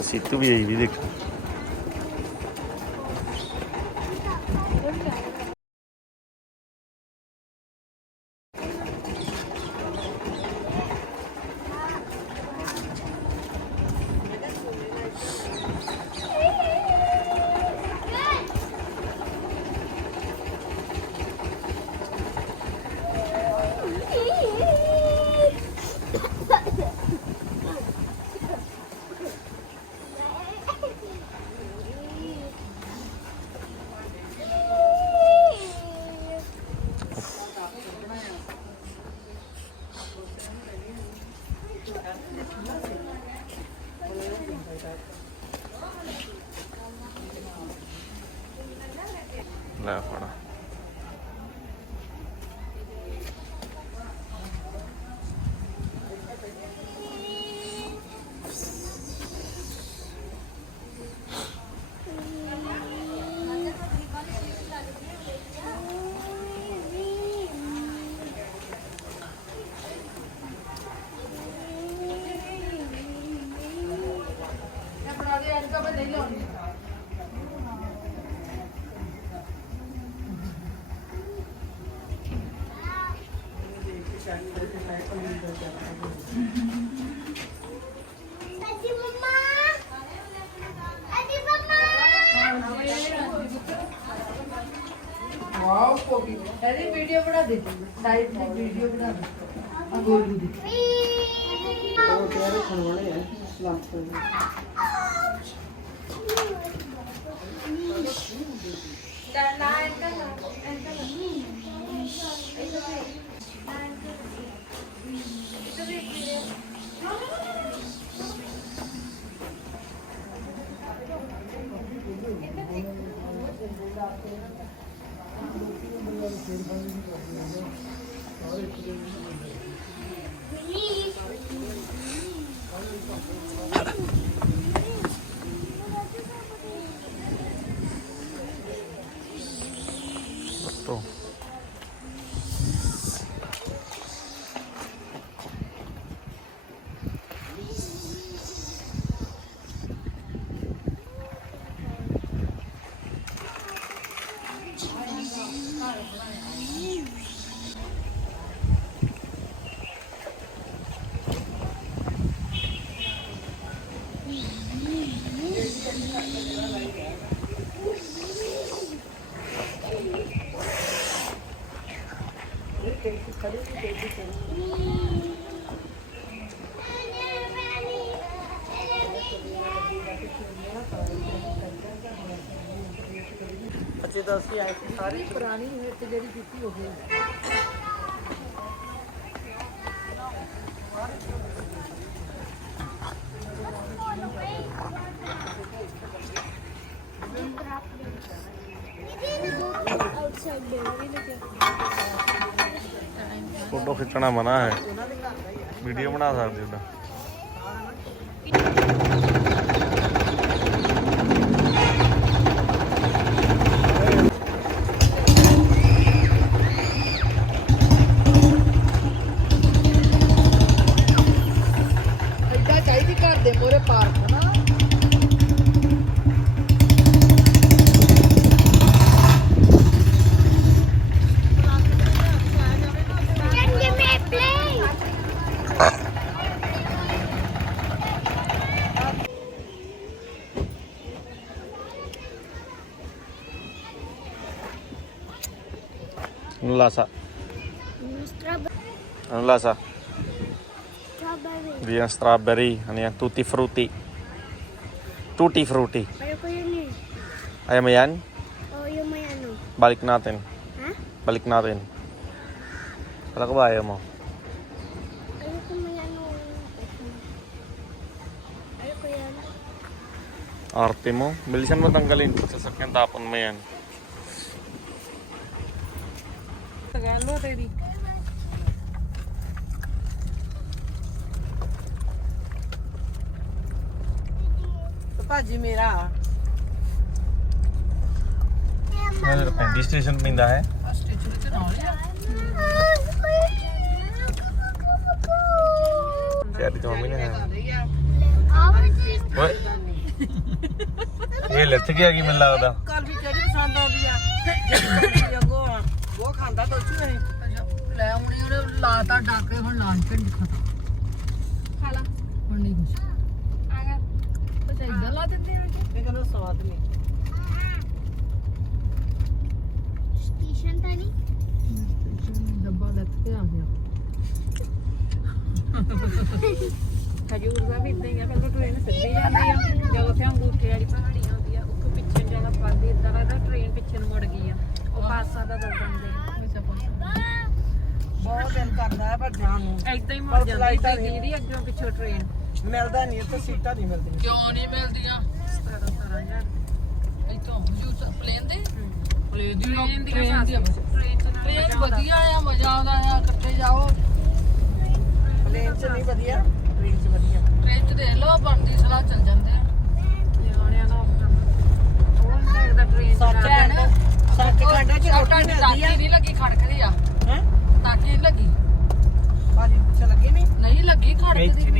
Pues, cosito, video y video. ਵੀ ਦੇਖੋ ਲੈ ਫੜਾ ਵਾਓ ਕੋਪੀ ਇਹਦੀ ਵੀਡੀਓ ਬਣਾ ਦੇ ਸਾਈਡ ਤੇ ਵੀਡੀਓ ਬਣਾ ਦੇ ਆ ਗੋਲੂ ਦੀ ਉਹ ਕਹਿ ਰੱਖਣ ਵਾਲੇ ਆ ਲੱਤ ਤੋ ਅੱਛੇ ਤਾਂ ਅਸੀਂ ਆਏ ਸੀ ਸਾਰੀ ਪੁਰਾਣੀ ਵਿੱਚ ਜਿਹੜੀ ਕੀਤੀ ਉਹ Outside there. ਫੋਟੋ ਖਿੱਚਣਾ ਮਨਾ ਹੈ। ਵੀਡੀਓ ਬਣਾ ਸਕਦੇ ਹੋ ਏਦਾਂ Ano lasa? Strawberry. Ano lasa? Strawberry. Hindi yan strawberry. Ano yan? Tutti frutti. Tutti frutti. Pero ko yun eh. Ayaw mo yan? Oh, yung may ano. Balik natin. Ha? Balik natin. Wala ko ba ayaw mo? Ayoko may ano. Ayoko yan. Arte mo. Bilisan mo tanggalin. Sasakyan tapon mo yan. ਤੇਰੀ। ਤੇ ਭਾਜੀ ਮੇਰਾ। ਇਹ ਪੈਂਦੀ station ਪੈਂਦਾ ਹੈ। Station ਤੇ ਨਾਲ ਹੀ ਆ। ਸ਼ਹਿਰ ਚ ਮੰਮੀ ਨੇ ਓਏ। ਇਹ ਲਿੱਥ ਗਿਆ ਕੀ ਮੈਨੂੰ ਲੱਗਦਾ। ਕੱਲ ਵੀ ਕਿਹੜੀ ਪਸੰਦ ਆਉਂਦੀ ਆ? ਖਾਂਦਾ ਦੋਚੂ ਇਹ ਲੈ ਹੁਣ ਉਹਨੇ ਲਾਤਾ ਡਾਕੇ ਹੁਣ ਲਾਂਚ ਪਿੰਡ ਖਤਾ ਖਾ ਲਾ। ਹੁਣ ਨਹੀਂ ਕੁਛ। ਆ ਗਿਆ। ਕੁਛ ਇਦਾਂ ਲਾ ਦਿੰਦੇ ਆ ਇਹ ਕਹਿੰਦਾ ਸਵਾਦ ਨਹੀਂ। ਸਟੇਸ਼ਨ ਤਾਂ ਨਹੀਂ? ਡੱਬਾ ਲੱਤ ਕੇ ਆ ਗਿਆ। ਦਾ ਵੀ ਇਦਾਂ ਹੀ ਆ ਪਹਿਲਾਂ ਟ੍ਰੇਨ ਸਿੱਧੀ ਜਾਂਦੀ ਆ। ਜਦੋਂ ਤੇ ਅੰਗੂਠੇ ਵਾਲੀ ਪਹਾੜੀ ਆਉਂਦੀ ਆ ਉੱਥੋਂ ਪਿੱਛੇ ਨੂੰ ਜਾਣਾ ਪਾਉਂਦੀ ਇਦਾਂ ਲੱਗਦਾ ਟ੍ਰੇਨ ਪਿੱਛੇ ਨੂੰ ਮੁੜ ਗਈ ਆ। ਉਹ ਪਾਸਾ ਦਾ ਦੱਸ ਦਿੰਦੇ ਬਹੁਤ ਦਿਨ ਕਰਦਾ ਹੈ ਪਰ ਜਾਣ ਨੂੰ। ਇਦਾਂ ਹੀ ਪਰ ਮੁੜ ਜਾਂਦੀ ਫਲਾਈਟਾਂ ਸੀ ਅੱਗੋਂ ਪਿੱਛੋਂ ਟ੍ਰੇਨ ਮਿਲਦਾ ਨਹੀਂ ਇੱਥੇ ਸੀਟਾਂ ਨਹੀਂ ਮਿਲਦੀਆਂ। ਕਿਉਂ ਨਹੀਂ ਮਿਲਦੀਆਂ? 17 17000 ਇੱਥੋਂ ਯੂ ਪਲੇਨ ਦੇ ਪਲੇਨ ਦੀ ਟ੍ਰੇਨ ਦੀ ਟ੍ਰੇਨ ਦੀ ਟ੍ਰੇਨ ਚ ਨਾਲ ਟ੍ਰੇਨ ਵਧੀਆ ਆ ਮਜ਼ਾ ਆਉਂਦਾ ਆ ਇਕੱਠੇ ਜਾਓ। ਪਲੇਨ 'ਚ ਨਹੀਂ ਵਧੀਆ। ਟ੍ਰੇਨ 'ਚ ਵਧੀਆ। ਟ੍ਰੇਨ 'ਚ ਦੇਖ ਲਓ ਬਣਦੀ ਸਲਾਹ ਚੱਲ ਜਾਂਦੇ ਤੁਹਾਡੀ ਟਾਕੀ ਨਹੀਂ ਲੱਗੀ ਖੜਕਦੀ ਆ। ਹੈ? ਟਾਕੀ ਲੱਗੀ। ਭਾਜੀ ਪਿੱਛੇ ਲੱਗੇ ਨਹੀਂ? ਨਹੀਂ ਲੱਗੀ ਖੜਕਦੀ